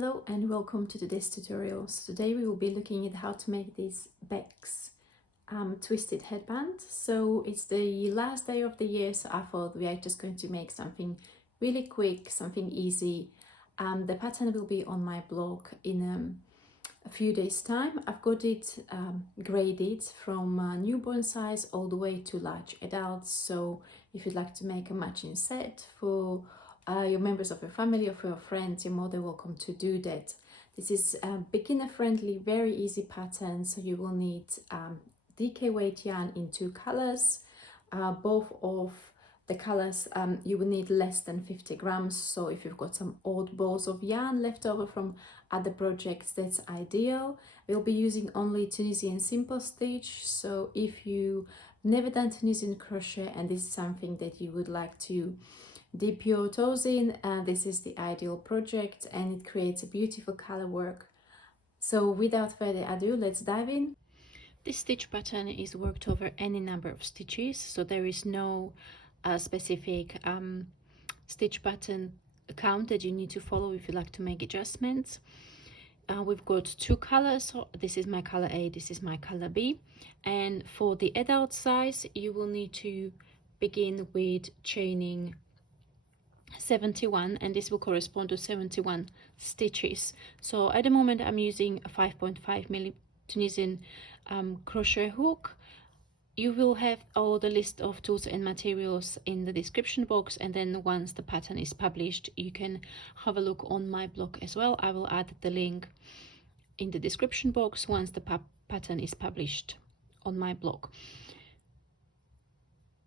Hello and welcome to today's tutorial. So today we will be looking at how to make this Becks twisted headband. So it's the last day of the year, so I thought we are just going to make something really quick, something easy. The pattern will be on my blog in a few days time. I've got it graded from newborn size all the way to large adults. So if you'd like to make a matching set for your members of your family or for your friends, you're more than welcome to do that. This is a beginner friendly, very easy pattern. So you will need DK weight yarn in 2 colors. Both of the colors you will need less than 50 grams. So if you've got some old balls of yarn left over from other projects, that's ideal. We'll be using only Tunisian simple stitch. So if you never done Tunisian crochet and this is something that you would like to dip your toes in, this is the ideal project, and it creates a beautiful color work. So without further ado, let's dive in. This stitch pattern is worked over any number of stitches, so there is no specific stitch pattern count that you need to follow if you like to make adjustments. We've got 2 colors, so this is my color A, this is my color B, and for the adult size you will need to begin with chaining 71, and this will correspond to 71 stitches. So at the moment I'm using a 5.5mm Tunisian crochet hook. You will have all the list of tools and materials in the description box, and then once the pattern is published you can have a look on my blog as well. I will add the link in the description box once the pattern is published on my blog.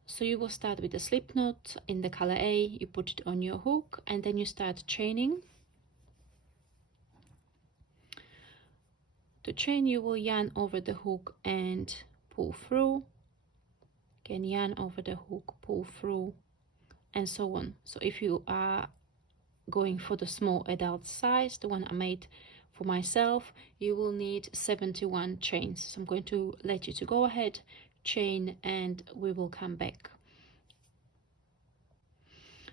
So you will start with a slip knot in the color A, you put it on your hook, and then you start chaining. To chain you will yarn over the hook and pull through, again yarn over the hook, pull through, and so on. So if you are going for the small adult size, the one I made for myself, you will need 71 chains. So I'm going to let you to go ahead, chain, and we will come back.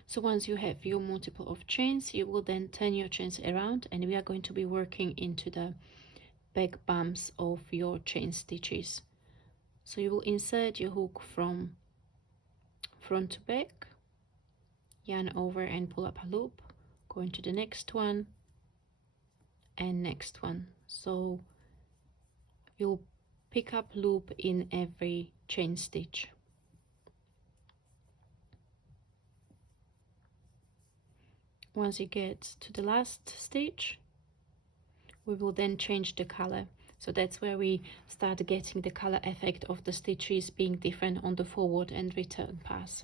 So once you have your multiple of chains, you will then turn your chains around, and we are going to be working into the back bumps of your chain stitches. So you will insert your hook from front to back, yarn over and pull up a loop, go into the next one and next one. So you'll pick up loop in every chain stitch. Once you get to the last stitch, we will then change the color. So that's where we start getting the color effect of the stitches being different on the forward and return pass.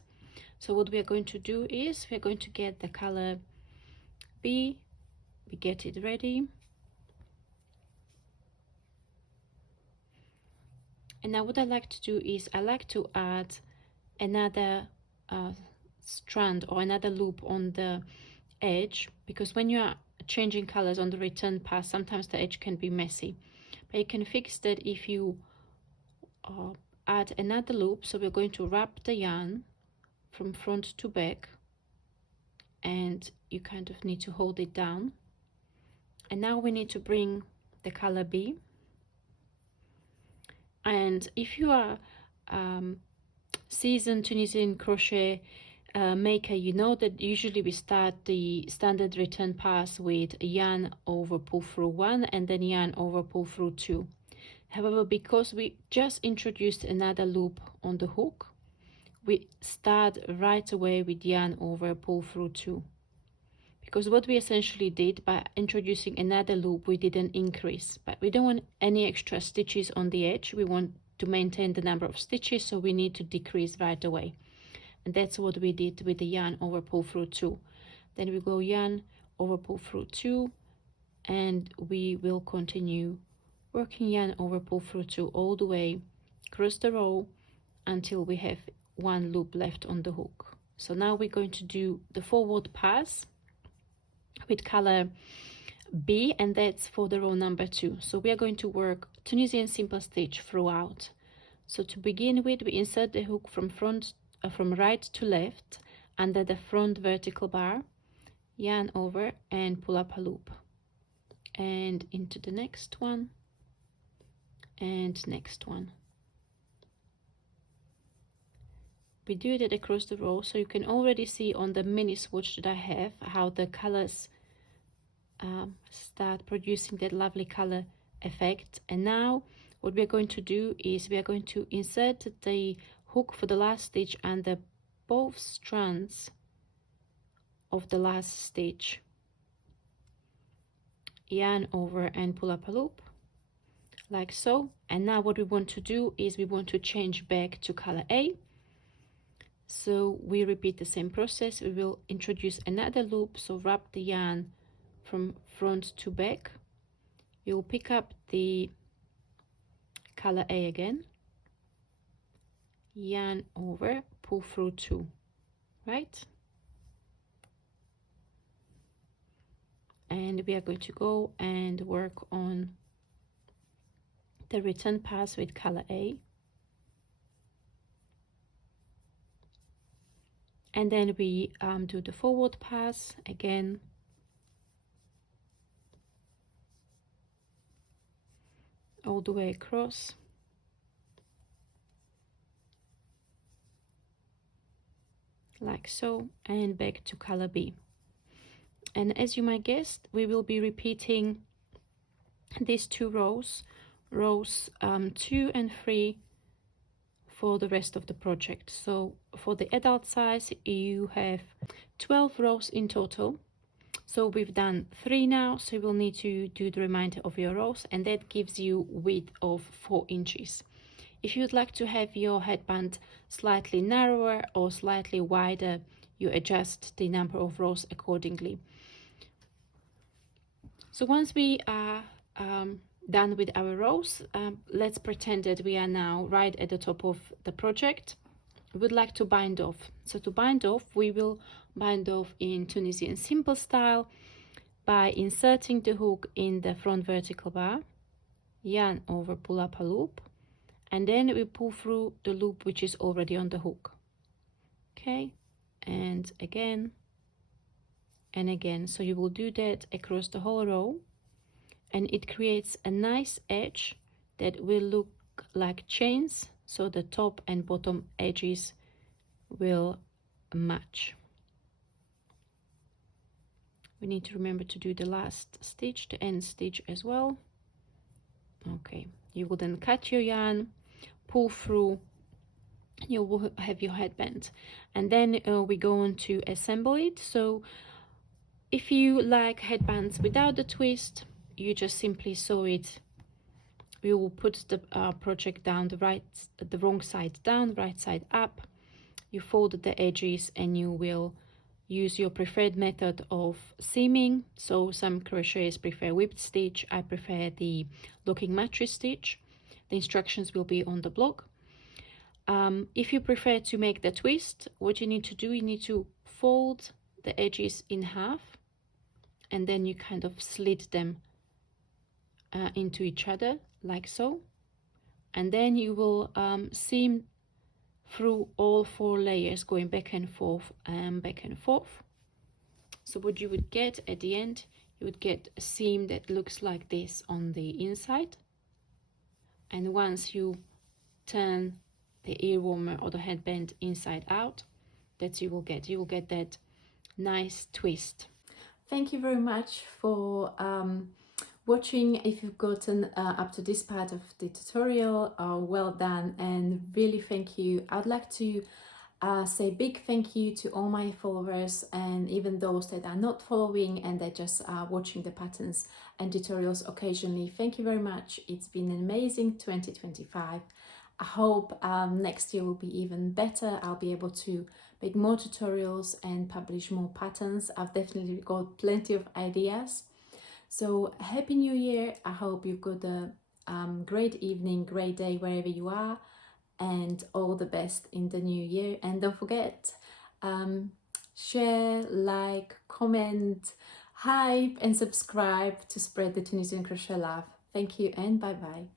So what we are going to do is we're going to get the color B, we get it ready. And now what I like to do is I like to add another strand or another loop on the edge, because when you are changing colors on the return pass, sometimes the edge can be messy. But you can fix that if you add another loop. So we're going to wrap the yarn from front to back, and you kind of need to hold it down. And now we need to bring the color B. And if you are seasoned Tunisian crochet maker, you know that usually we start the standard return pass with yarn over pull through 1 and then yarn over pull through 2. However, because we just introduced another loop on the hook, we start right away with yarn over pull through 2. Because what we essentially did by introducing another loop, we didn't increase, but we don't want any extra stitches on the edge. We want to maintain the number of stitches, so we need to decrease right away. And that's what we did with the yarn over pull through 2. Then we go yarn over pull through 2, and we will continue working yarn over pull through 2 all the way across the row until we have 1 loop left on the hook. So now we're going to do the forward pass with color B, and that's for the row number 2. So we are going to work Tunisian simple stitch throughout. So to begin with, we insert the hook from right to left under the front vertical bar, yarn over and pull up a loop. and into the next one and next one. We do that across the row, so you can already see on the mini swatch that I have how the colors start producing that lovely color effect. And now what we're going to do is we are going to insert the hook for the last stitch under both strands of the last stitch, yarn over and pull up a loop like so. And now what we want to do is we want to change back to color A. So we repeat the same process. We will introduce another loop, so wrap the yarn from front to back. You'll pick up the color A again, yarn over, pull through 2, right? And we are going to go and work on the return pass with color A. And then we do the forward pass again. All the way across. Like so, and back to color B. And as you might guess, we will be repeating these 2 rows, 2 and 3, for the rest of the project. So for the adult size, you have 12 rows in total. So we've done 3 now, so you will need to do the remainder of your rows, and that gives you width of 4 inches. If you'd like to have your headband slightly narrower or slightly wider, you adjust the number of rows accordingly. So once we are done with our rows, let's pretend that we are now right at the top of the project. We would like to bind off. So to bind off, we will bind off in Tunisian simple style by inserting the hook in the front vertical bar, yarn over, pull up a loop, and then we pull through the loop which is already on the hook. Okay, and again and again. So you will do that across the whole row, and it creates a nice edge that will look like chains, so the top and bottom edges will match. We need to remember to do the last stitch, the end stitch as well. Okay, you will then cut your yarn, pull through, you will have your headband, and then we go on to assemble it. So if you like headbands without the twist, you just simply sew it. You will put the project down, the wrong side down, right side up. You fold the edges and you will use your preferred method of seaming. So some crocheters prefer whipped stitch. I prefer the locking mattress stitch. The instructions will be on the blog. If you prefer to make the twist, what you need to do, you need to fold the edges in half, and then you kind of slit them into each other like so, and then you will seam through all 4 layers, going back and forth and back and forth. So what you would get at the end, you would get a seam that looks like this on the inside, and once you turn the ear warmer or the headband inside out, that you will get that nice twist. Thank you very much for watching. If you've gotten up to this part of the tutorial, well done, and really thank you. I'd like to say big thank you to all my followers, and even those that are not following and they're just watching the patterns and tutorials occasionally. Thank you very much. It's been an amazing 2025. I hope next year will be even better. I'll be able to make more tutorials and publish more patterns. I've definitely got plenty of ideas. So happy new year. I hope you've got a great evening, great day wherever you are, and all the best in the new year. And don't forget, share, like, comment, hype and subscribe to spread the Tunisian crochet love. Thank you and bye bye.